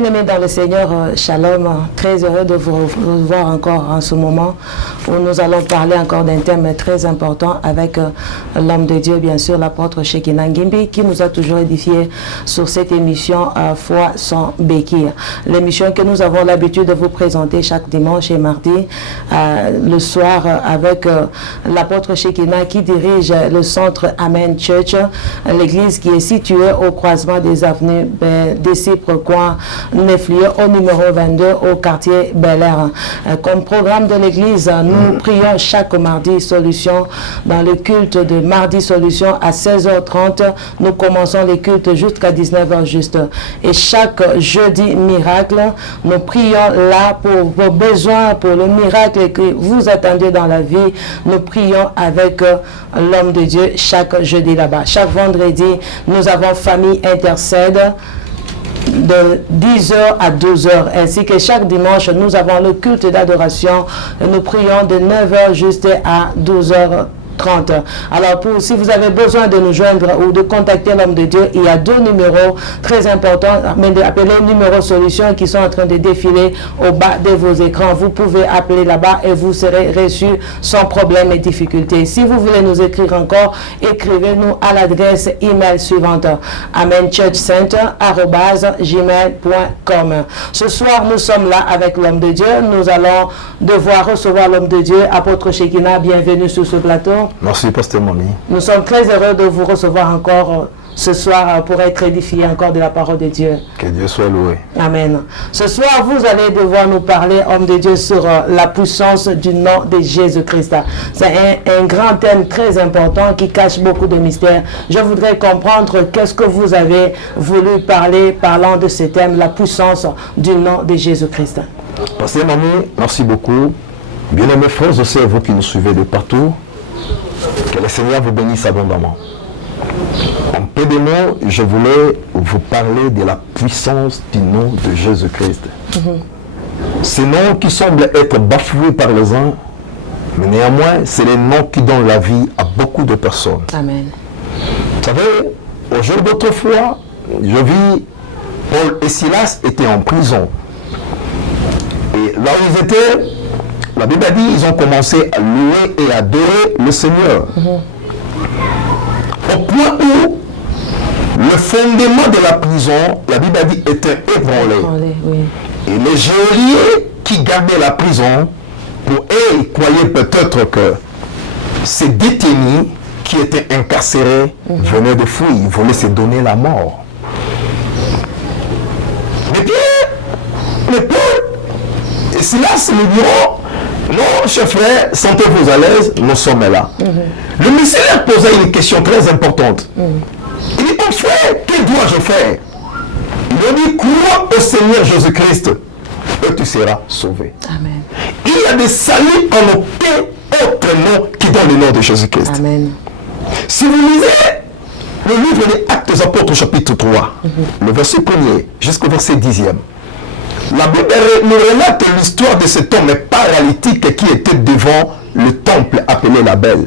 Bien-aimés dans le Seigneur, Shalom, très heureux de vous revoir encore en ce moment où nous allons parler encore d'un thème très important avec l'homme de Dieu, bien sûr, l'apôtre Shekinah Ngimbi, qui nous a toujours édifié sur cette émission Foi sans béquille. L'émission que nous avons l'habitude de vous présenter chaque dimanche et mardi le soir avec l'apôtre Shekinah qui dirige le centre Amen Church, l'église qui est située au croisement des avenues Disciples Coin Neflier au numéro 22 au quartier Bel Air. Comme programme de l'église, nous prions chaque mardi solution dans le culte de mardi solution à 16h30. Nous commençons les cultes jusqu'à 19h juste. Et chaque jeudi miracle, nous prions là pour vos besoins, pour le miracle que vous attendez dans la vie. Nous prions avec l'homme de Dieu chaque jeudi là-bas. Chaque vendredi, nous avons famille intercède de 10h à 12h, ainsi que chaque dimanche, nous avons le culte d'adoration. Nous prions de 9h juste à 12h30. Alors, si vous avez besoin de nous joindre ou de contacter l'homme de Dieu, il y a deux numéros très importants, mais appelez numéros solutions qui sont en train de défiler au bas de vos écrans. Vous pouvez appeler là-bas et vous serez reçu sans problème et difficulté. Si vous voulez nous écrire encore, écrivez-nous à l'adresse email suivante: amenchurchcenter@gmail.com. Ce soir, nous sommes là avec l'homme de Dieu. Nous allons devoir recevoir l'homme de Dieu, apôtre Shekinah. Bienvenue sur ce plateau. Merci, pasteur Mami. Nous sommes très heureux de vous recevoir encore ce soir pour être édifiés encore de la parole de Dieu. Que Dieu soit loué. Amen. Ce soir, vous allez devoir nous parler, homme de Dieu, sur la puissance du nom de Jésus-Christ. C'est un grand thème très important qui cache beaucoup de mystères. Je voudrais comprendre qu'est-ce que vous avez voulu parler parlant de ce thème, la puissance du nom de Jésus-Christ. Pasteur Mami, merci beaucoup. Bien-aimés frères et sœurs, vous qui nous suivez de partout, que le Seigneur vous bénisse abondamment. En peu de mots, je voulais vous parler de la puissance du nom de Jésus-Christ. Ce nom qui semble être bafoué par les uns, mais néanmoins, c'est le nom qui donne la vie à beaucoup de personnes. Amen. Vous savez, au jour d'autrefois, je vis, Paul et Silas étaient en prison. Et là où ils étaient, la Bible a dit qu'ils ont commencé à louer et adorer le Seigneur. Au point où le fondement de la prison, la Bible a dit, était ébranlé. Oui. Et les geôliers qui gardaient la prison, pour eux, ils croyaient peut-être que ces détenus qui étaient incarcérés venaient de fuir, ils voulaient se donner la mort. Mais Paul et Silas nous diront: non, chers frères, sentez-vous à l'aise, nous sommes là. Le missionnaire posait une question très importante. Il dit: mon frère, que dois-je faire? Il a dit: crois au Seigneur Jésus-Christ et tu seras sauvé. Amen. Il y a des saluts en aucun autre nom qui donne le nom de Jésus-Christ. Amen. Si vous lisez le livre des Actes des Apôtres, chapitre 3, le verset 1er jusqu'au verset 10e, la Bible nous relate l'histoire de cet homme paralytique qui était devant le temple appelé la Belle.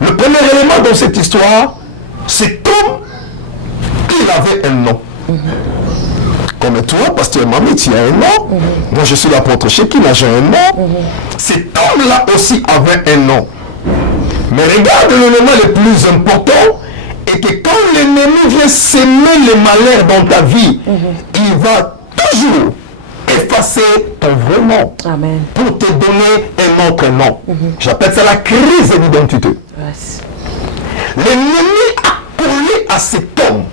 Le premier élément dans cette histoire, cet homme, il avait un nom. Comme toi, pasteur Mami, tu as un nom. Moi, je suis l'apôtre Shekinah, j'ai un nom. Cet homme-là aussi avait un nom. Mais regarde l'élément le plus important, et que quand l'ennemi vient s'aimer le malheur dans ta vie, il va toujours effacer ton vrai nom. Amen. Pour te donner un autre nom. J'appelle ça la crise d'identité. Yes. L'ennemi a collé à cet homme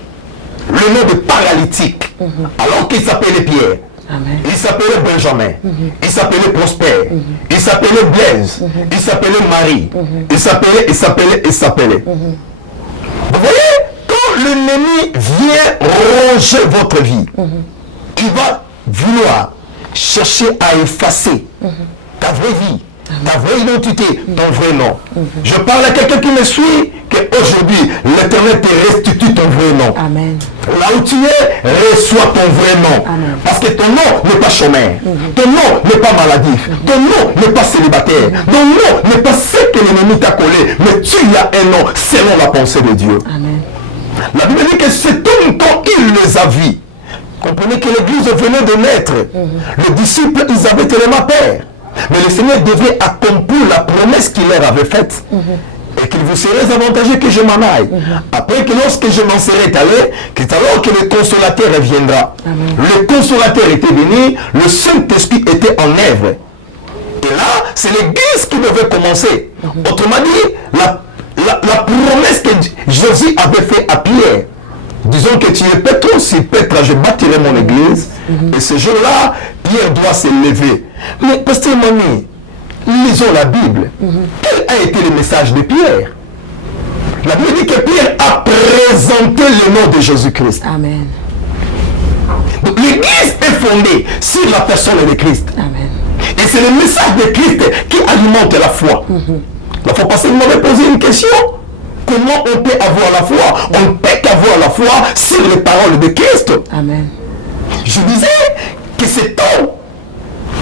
le nom de paralytique, alors qu'il s'appelait Pierre. Amen. Il s'appelait Benjamin, il s'appelait Prosper, il s'appelait Blaise, il s'appelait Marie, il s'appelait. Vous voyez, quand l'ennemi vient ronger votre vie, il va vouloir chercher à effacer ta vraie vie, ta vraie identité, ton vrai nom. Je parle à quelqu'un qui me suit, qu'aujourd'hui, l'Éternel te restitue ton vrai nom. Amen. Là où tu es, reçois ton vrai nom. Amen. Parce que ton nom n'est pas chômeur. Ton nom n'est pas maladif. Ton nom n'est pas célibataire. Ton nom n'est pas ce que l'ennemi t'a collé. Mais tu as un nom selon la pensée de Dieu. Amen. La Bible dit que cet homme, quand il les a vus, Comprenez que l'église venait de naître. Les disciples, ils avaient tellement peur. Mais le Seigneur devait accomplir la promesse qu'il leur avait faite. Et qu'il vous serait avantageux que je m'en aille. Après que lorsque je m'en serai allé, c'est alors que le consolateur reviendra. Le consolateur était venu, le Saint-Esprit était en œuvre. Et là, c'est l'église qui devait commencer. Autrement dit, la promesse que Jésus avait faite à Pierre. Disons que tu es Pétrus, si Pétre, je bâtirai mon église. Et ce jour-là, Pierre doit se lever. Mais pasteur Mami, lisons la Bible. Quel a été le message de Pierre? La Bible dit que Pierre a présenté le nom de Jésus-Christ. Amen. Donc l'église est fondée sur la personne de Christ. Amen. Et c'est le message de Christ qui alimente la foi. La fois passée, vous m'avez posé une question. Comment on peut avoir la foi? On ne peut qu'avoir la foi sur les paroles de Christ. Amen. Je disais que cet homme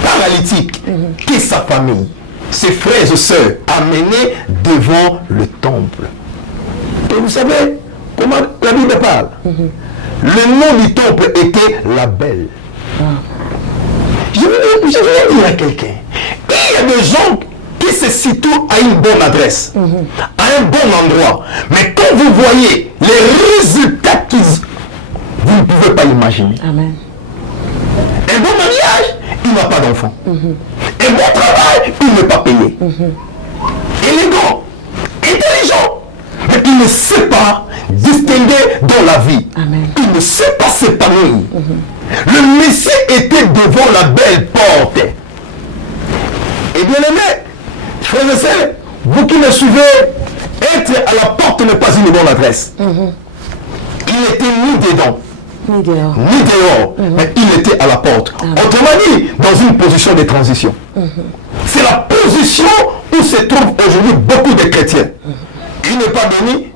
paralytique, que sa famille, ses frères et sœurs, amenés devant le temple. Et vous savez comment la Bible parle? Le nom du temple était la Belle. Je voulais dire à quelqu'un, il y a des gens qui se situent à une bonne adresse, à un bon endroit. Mais quand vous voyez les résultats vous ne pouvez pas imaginer. Amen. Un bon mariage, il n'a pas d'enfant. Un bon travail, il n'est pas payé. Élégant, intelligent, mais il ne sait pas distinguer dans la vie. Amen. Il ne sait pas s'épanouir. Le Messie était devant la belle porte. Et bien aimé, frères et sœurs, vous qui me suivez, être à la porte n'est pas une bonne adresse. Il était ni dedans, Ni dehors. ni dehors, mais il était à la porte. Autrement dit, dans une position de transition. C'est la position où se trouvent aujourd'hui beaucoup de chrétiens. Il n'est pas béni,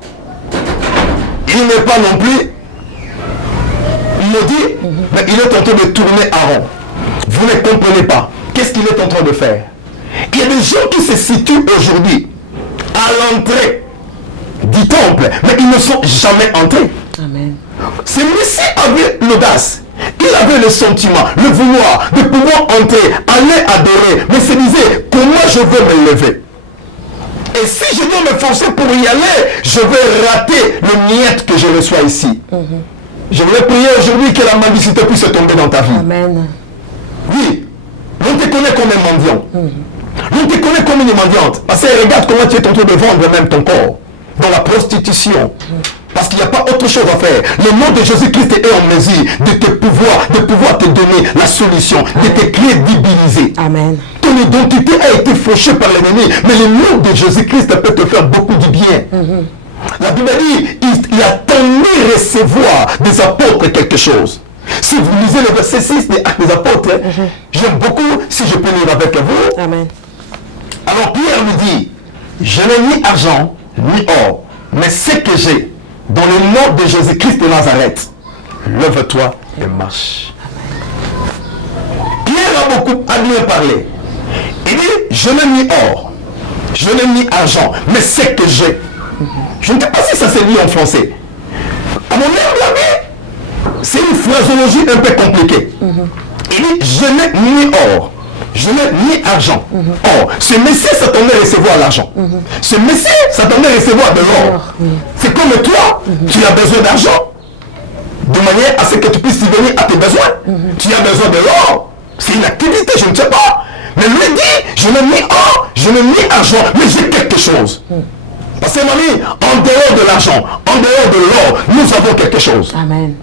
il n'est pas non plus maudit, mais il est en train de tourner à rond. Vous ne comprenez pas. Qu'est-ce qu'il est en train de faire? Il y a des gens qui se situent aujourd'hui à l'entrée du temple, mais ils ne sont jamais entrés. Amen. Ce Messie avait l'audace, il avait le sentiment, le vouloir de pouvoir entrer, aller adorer, mais se disait, comment je vais me lever? Et si je dois me forcer pour y aller, je vais rater le miette que je reçois ici. Je voudrais prier aujourd'hui que la mendicité puisse tomber dans ta vie. Amen. Oui, on te connaît comme un mendiant. On te connaît comme une mendiante. Parce que regarde comment tu es en train de vendre même ton corps. Dans la prostitution. Parce qu'il n'y a pas autre chose à faire. Le nom de Jésus-Christ est en mesure de pouvoir te donner la solution, de te crédibiliser. Amen. Ton identité a été fauchée par l'ennemi, mais le nom de Jésus-Christ peut te faire beaucoup de bien. La Bible dit, il attendait recevoir des apôtres quelque chose. Si vous lisez le verset 6 des Actes des Apôtres, j'aime beaucoup, si je peux lire avec vous. Amen. Alors Pierre lui dit, je n'ai ni argent, ni or, mais ce que j'ai, dans le nom de Jésus-Christ de Nazareth, lève-toi et marche. Pierre a bien parlé. Il dit, je n'ai ni or, je n'ai ni argent, mais ce que j'ai. Je ne sais pas si ça s'est dit en français. À mon humble avis, c'est une phraseologie un peu compliquée. Il dit, je n'ai ni or, je n'ai ni argent. Or, ce Messie s'attendait à recevoir l'argent. Ce Messie s'attendait à recevoir de l'or. C'est comme toi, tu as besoin d'argent, de manière à ce que tu puisses subvenir à tes besoins. Tu as besoin de l'or. C'est une activité, je ne sais pas. Mais lui dit, je n'ai ni or, je n'ai ni argent, mais j'ai quelque chose. Parce que mamie, en dehors de l'argent, en dehors de l'or, nous avons quelque chose. Amen.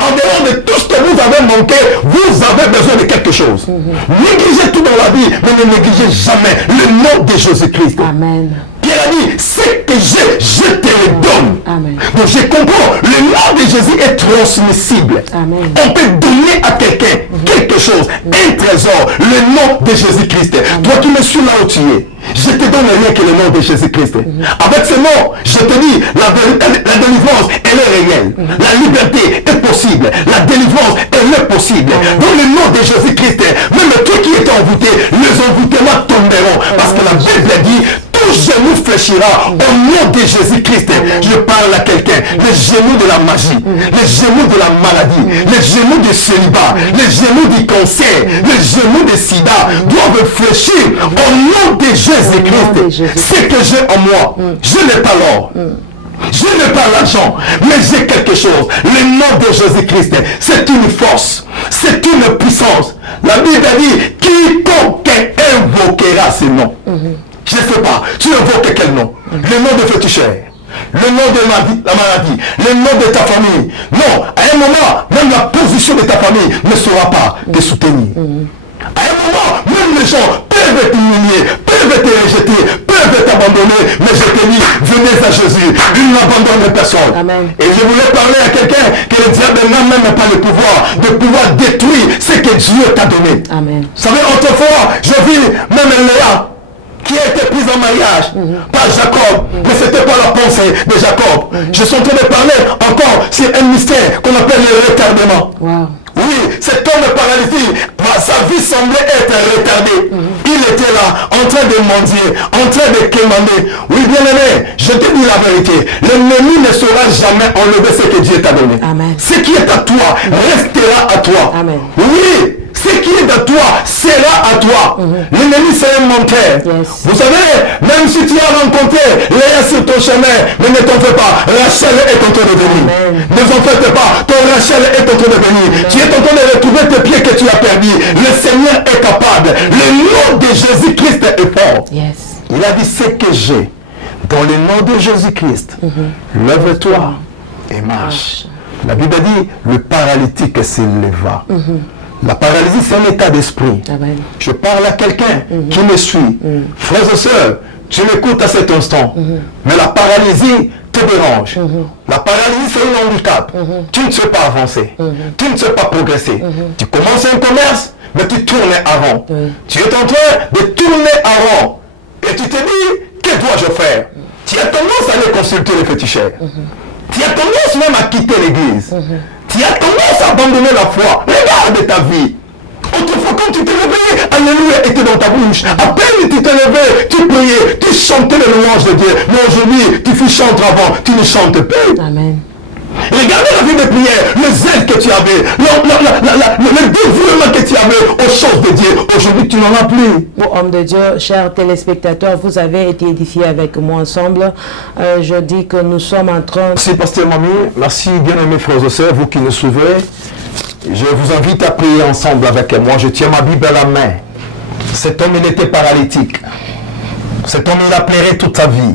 En dehors de tout ce que vous avez manqué, vous avez besoin de quelque chose. Négligez tout dans la vie, mais ne négligez jamais le nom de Jésus-Christ. Amen. Pierre a dit, ce que j'ai, je te le donne. Amen. Donc je comprends, le nom de Jésus est transmissible. Amen. On peut donner à quelqu'un quelque chose, un trésor, le nom de Jésus-Christ. Toi qui me suis là où tu es, je te donne rien que le nom de Jésus-Christ. Avec ce nom, je te dis, la délivrance, elle est réelle. La liberté est possible. La délivrance, elle est possible. Dans le nom de Jésus-Christ, même ceux qui étaient envoûtés, les envoûtements tomberont. Parce que la Bible dit, tous tout genou fléchira au nom de Jésus-Christ. Je parle à quelqu'un. Les genoux de la magie, les genoux de la maladie, les genoux du célibat, les genoux du cancer, les genoux du sida doivent fléchir au nom de Jésus-Christ. Ce que j'ai en moi, je n'ai pas l'or. Je n'ai pas l'argent, mais j'ai quelque chose. Le nom de Jésus-Christ, c'est une force, c'est une puissance. La Bible dit, quiconque invoquera ce nom. Je ne sais pas, tu invoques quel nom? Le nom de féticheur, le nom de la maladie, le nom de ta famille. Non, à un moment, même la position de ta famille ne saura pas te soutenir. À un moment, même les gens peuvent t'humilier, peuvent te rejeter, peuvent t'abandonner, mais je te dis, venez à Jésus, il n'abandonne personne. Amen. Et je voulais parler à quelqu'un que le diable n'a même pas le pouvoir détruire ce que Dieu t'a donné. Amen. Vous savez, autrefois, je vis même Léa, qui a été prise en mariage par Jacob, mais ce n'était pas la pensée de Jacob. Je suis en train de parler encore sur un mystère qu'on appelle le retardement. Wow. Oui, cet homme paralytique, sa vie semblait être retardée. Il était là, en train de mendier, en train de quémander. Oui, bien aimé, je te dis la vérité. L'ennemi ne saura jamais enlever ce que Dieu t'a donné. Amen. Ce qui est à toi restera à toi. Amen. Oui, ce qui est de toi sera à toi. L'ennemi, c'est un menteur. Yes. Vous savez, même si tu as rencontré Léa sur ton chemin, mais ne t'en fais pas. Rachel est en train de venir. Amen. Ne t'en fais pas. Ton Rachel est en train de venir. Amen. Tu es en train de retrouver tes pieds que tu as perdus. Le Seigneur est capable. Le nom de Jésus-Christ est fort. Yes. Il a dit ce que j'ai. Dans le nom de Jésus-Christ, lève-toi et marche. La Bible dit, le paralytique s'éleva. La paralysie, c'est un état d'esprit. Amen. Je parle à quelqu'un qui me suit. Frères et sœurs, tu m'écoutes à cet instant. Mais la paralysie te dérange. La paralysie, c'est un handicap. Tu ne sais pas avancer. Tu ne sais pas progresser. Tu commences un commerce, mais tu tournes avant. Tu es en train de tourner avant. Et tu te dis, que dois-je faire? Tu as tendance à aller consulter les féticheurs. Tu as tendance même à quitter l'église. Tu as tendance à abandonner la foi. Regarde ta vie. Autrefois, quand tu t'es réveillé, alléluia était dans ta bouche. À peine tu t'es levé, tu priais, tu chantais les louanges de Dieu. Mais aujourd'hui, tu chantes avant, tu ne chantes plus. Amen. Regardez la vie de prière, le zèle que tu avais, le dévouement que tu avais aux choses de Dieu. Aujourd'hui, tu n'en as plus. Bon, homme de Dieu, chers téléspectateurs, vous avez été édifiés avec moi ensemble. Je dis que nous sommes en train... Merci, Pasteur Mami. Merci, bien-aimés frères et sœurs, vous qui nous suivez. Je vous invite à prier ensemble avec moi. Je tiens ma Bible à la main. Cet homme, il était paralytique. Cet homme, il a pleuré toute sa vie.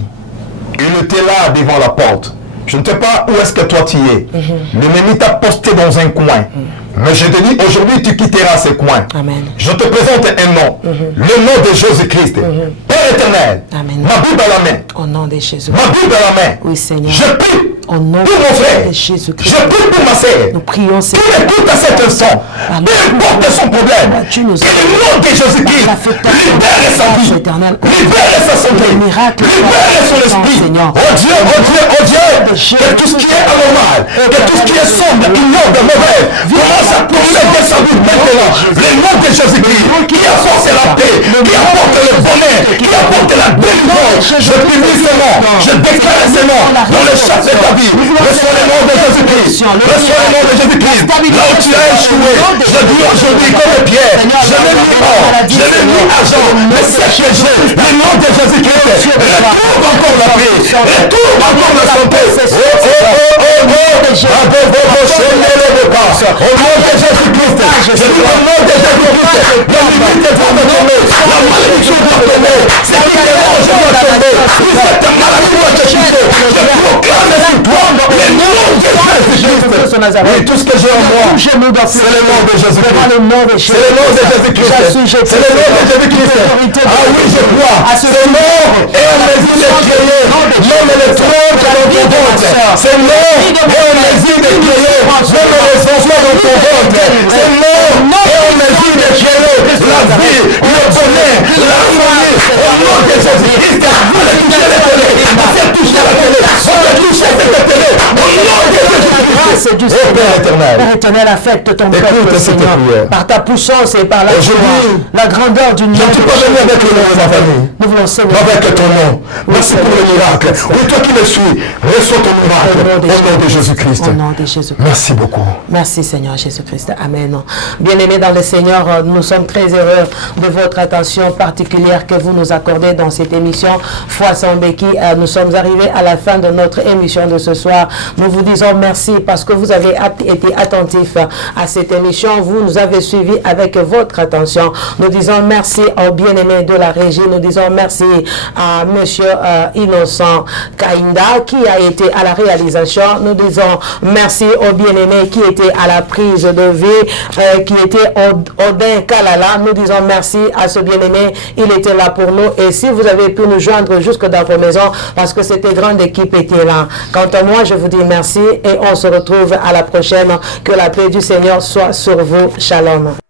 Il était là devant la porte. Je ne sais pas où est-ce que toi tu es. L'ennemi t'a posté dans un coin. Mais je te dis, aujourd'hui tu quitteras ce coin. Amen. Je te présente un nom. Le nom de Jésus-Christ. Père éternel. Amen. Ma Bible à la main. Au nom de Jésus. Ma Bible à la main. Oui, Seigneur. Je prie Au nom pour mon frère. de Jésus-Christ. Je prie pour ma sœur. Nous prions, Qui Seigneur. écoute à cet instant. Peu importe son problème. Tu nous as Que le nom de Jésus-Christ libère sa vie. Libère sa santé. Libère son esprit. Oh Dieu, oh Dieu, oh Dieu. Que tout ce qui est anormal, que tout ce qui est sombre, ignoble, mauvais, commence à tomber de sa vie maintenant. Le nom de Jésus-Christ, qui apporte la paix, qui apporte le bonheur, qui apporte la délivrance. Je bénis ce nom, je déclare ce nom dans le chapitre de ta vie. Reçois le nom de Jésus-Christ. Reçois le nom de Jésus-Christ. Là où tu as échoué, je dis aujourd'hui comme Pierre, je n'ai ni or, je n'ai ni argent, mais c'est que j'ai le nom de Jésus-Christ. Retrouve encore la paix, retrouve encore la santé. Au nom de Jésus-Christ, je dis au nom de Jésus-Christ, la limite doit me tomber, la malédiction doit tomber, ce qui dérange doit tomber, cette maladie doit te quitter, je proclame sur toi le nom de Jésus-Christ. Oui, tout ce que j'ai en moi, c'est le nom de Jésus-Christ. C'est le nom de Jésus-Christ. C'est le nom de Jésus-Christ. Ah oui, je crois. Ce nom est un réside créé. Même le trône dans ton ventre. Ce nom est un réside créé. Même les enfants dans ton ventre. Ce nom est un réside créé. La vie, le bonheur, l'harmonie. Au nom de Jésus-Christ. Vous le touchez la télé. Vous le touchez la télé. Vous le touchez cette télé. Au nom de Jésus-Christ. Père éternel, affecte ton peuple, Seigneur, par ta puissance et par la grandeur du nom. Tu peux venir avec le nom de ma famille. Nous voulons, Seigneur, avec ton nom. Merci pour le miracle. Oui, toi qui me suis, reçois ton miracle. Au nom de Jésus-Christ. Au nom de Jésus-Christ. Merci beaucoup. Merci, Seigneur Jésus-Christ. Amen. Bien-aimés dans le Seigneur, nous sommes très heureux de votre attention particulière que vous nous accordez dans cette émission Foi sans béquille. Nous sommes arrivés à la fin de notre émission de ce soir. Nous vous disons merci parce que vous avez été attentifs à cette émission. Vous nous avez suivis avec votre attention. Nous disons merci aux bien-aimés de la régie. Nous disons merci à Monsieur Innocent Kainda qui a été à la réalisation. Nous disons merci aux bien-aimés qui étaient à la prise de vie, qui était Odin Kalala. Nous disons merci à ce bien-aimé. Il était là pour nous. Et si vous avez pu nous joindre jusque dans vos maisons, parce que cette grande équipe était là. Quant à moi, je vous dis merci et on se retrouve à la prochaine. Que la paix du Seigneur soit sur vous. Shalom.